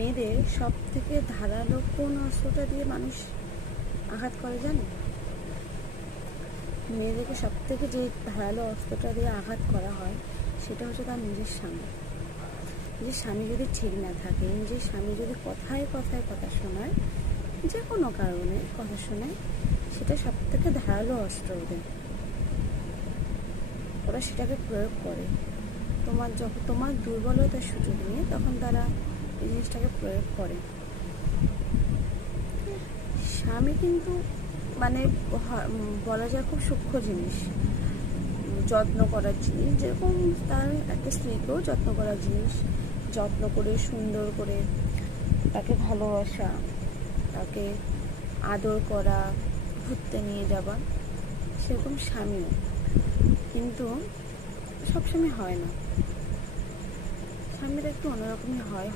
মেয়েদের সব থেকে ধারালো কোন অস্ত্রটা দিয়ে মানুষ আঘাত করে জানো? মেয়েদেরকে সব থেকে যে ধারালো অস্ত্রটা দিয়ে আঘাত করা হয় সেটা হচ্ছে তার নিজের স্বামী। নিজের স্বামী যদি ঠিক না থাকে, নিজের স্বামী যদি কথায় কথায় কথা শোনায়, যে কোনো কারণে কথা শোনায়, সেটা সব থেকে ধারালো অস্ত্র ওদের। ওরা সেটাকে প্রয়োগ করে যখন তোমার দুর্বলতার সুযোগ নিয়ে, তখন তারা এই জিনিসটাকে প্রয়োগ করে। স্বামী কিন্তু মানে বলা যায় খুব সূক্ষ্ম জিনিস, যত্ন করার জিনিস। যেরকম তার একটা স্ত্রীকেও যত্ন করার জিনিস, যত্ন করে সুন্দর করে তাকে ভালোবাসা, তাকে আদর করা, ঘুরতে নিয়ে যাওয়া, সেরকম স্বামীও। কিন্তু সবসময় হয় না, স্বামীরা একটু অন্যরকমই হয়।